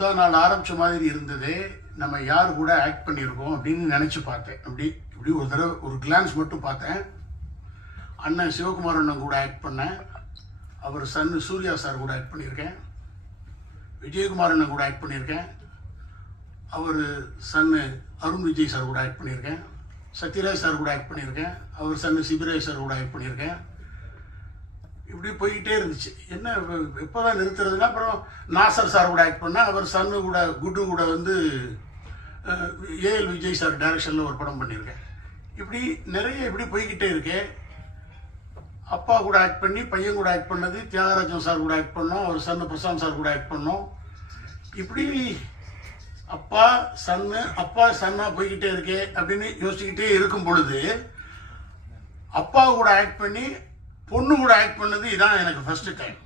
முந்தா நாள் ஆரம்பிச்ச மாதிரி இருந்ததே, நம்ம யார் கூட ஆக்ட் பண்ணியிருக்கோம் அப்படின்னு நினச்சி பார்த்தேன். இப்படி ஒரு தடவை ஒரு கிளான்ஸ் மட்டும் பார்த்தேன். அண்ணன் சிவகுமார் அண்ணன் கூட ஆக்ட் பண்ணேன். அவர் சன்னு சூர்யா சார் கூட ஆக்ட் பண்ணியிருக்கேன். விஜயகுமார் அண்ணன் கூட ஆக்ட் பண்ணியிருக்கேன். அவர் சன்னு அருண் விஜய் சார் கூட ஆக்ட் பண்ணியிருக்கேன். சத்யராஜ் சார் கூட ஆக்ட் பண்ணியிருக்கேன். அவர் சன்னு சிபிராஜ் சார் கூட ஆக்ட் பண்ணியிருக்கேன். இப்படி போய்கிட்டே இருந்துச்சு. என்ன எப்போதான் நிறுத்துறதுன்னா, அப்புறம் நாசர் சார் கூட ஆக்ட் பண்ணேன். அவர் சன்னு கூட குட்டு கூட வந்து ஏஎல் விஜய் சார் டைரக்ஷனில் ஒரு படம் பண்ணியிருக்கேன். இப்படி நிறைய இப்படி போய்கிட்டே இருக்கேன். அப்பா கூட ஆக்ட் பண்ணி பையன் கூட ஆக்ட் பண்ணது, தியாகராஜன் சார் கூட ஆக்ட் பண்ணோம். அவர் சன்னு பிரசாந்த் சார் கூட ஆக்ட் பண்ணோம். இப்படி அப்பா சன்னா போய்கிட்டே இருக்கே அப்படின்னு யோசிச்சுக்கிட்டே இருக்கும் பொழுது, அப்பா கூட ஆக்ட் பண்ணி பொண்ணு கூட ஆக்ட் பண்ணது இதான் எனக்கு ஃபர்ஸ்ட் டைம்.